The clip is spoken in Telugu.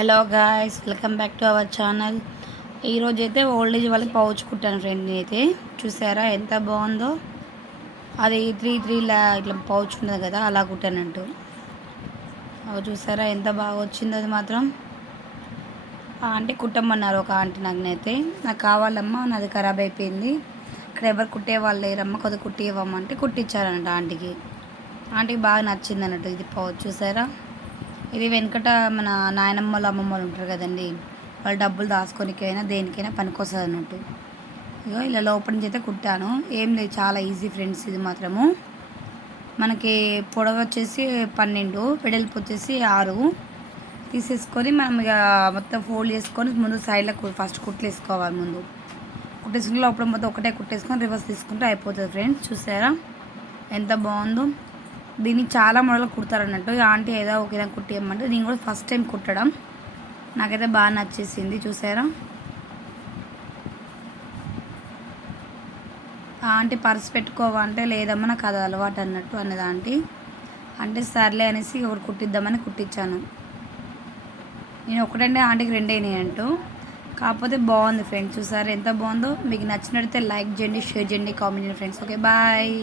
Hello guys, welcome back to our channel. ఈరోజు అయితే ఓల్డ్ ఏజ్ వాళ్ళకి పౌచ్ కుట్టాను ఫ్రెండ్. అయితే చూసారా ఎంత బాగుందో. అది ఇట్లా పౌచ్ ఉన్నది కదా, అలా కుట్టానంటూ. అవి చూసారా ఎంత బాగా వచ్చిందో. అది మాత్రం ఆంటీ కుట్టమన్నారు ఒక ఆంటీ. నాకు కావాలమ్మా, నాది ఖరాబ్ అయిపోయింది, ఇక్కడ ఎవరు కుట్టేవాళ్ళు లేరమ్మా, కొద్దిగా కుట్టి ఇవ్వమంటే కుట్టించారన్నట్టు ఆంటీకి. ఆంటీకి బాగా నచ్చింది అన్నట్టు ఇది పౌచ్. చూసారా, ఇది వెనకట మన నాయనమ్మలు అమ్మమ్మలు ఉంటారు కదండి, వాళ్ళు డబ్బులు దాచుకోనికైనా దేనికైనా పనికొస్తుంది అన్నట్టు. ఇగో ఇలా లోపల నుంచి అయితే కుట్టాను. ఏం లేదు, చాలా ఈజీ ఫ్రెండ్స్. ఇది మాత్రము మనకి పొడవు వచ్చేసి 12, వెడల్పు వచ్చేసి 6 తీసేసుకొని మనం ఇక మొత్తం ఫోల్డ్ చేసుకొని ముందు సైడ్లో ఫస్ట్ కుట్లు వేసుకోవాలి. ముందు కుట్టేసుకుని లోపల మొత్తం ఒకటే కుట్టేసుకొని రివర్స్ తీసుకుంటే అయిపోతుంది ఫ్రెండ్స్. చూసారా ఎంత బాగుందో. దీన్ని చాలా మోడల్ కుడతారన్నట్టు. ఆంటీ ఏదో ఒకేలా కుట్టియమంటే నేను కూడా ఫస్ట్ టైం కుట్టడం, నాకైతే బాగా నచ్చేసింది. చూసారా, ఆంటీ పర్స్ పెట్టుకోవంటే లేదమ్మా నాకు అది అలవాటు అన్నట్టు అన్నది ఆంటీ. అంటే సర్లే అనేసి ఒకటి కుట్టిద్దామని కుట్టించాను. నేను ఒకటంటే ఆంటీకి 2 అయినాయి అంటూ. కాకపోతే బాగుంది ఫ్రెండ్స్. చూసారా ఎంత బాగుందో. మీకు నచ్చినట్టయితే లైక్ చేయండి, షేర్ చేయండి, కామెంట్ చేయండి ఫ్రెండ్స్. Okay, bye.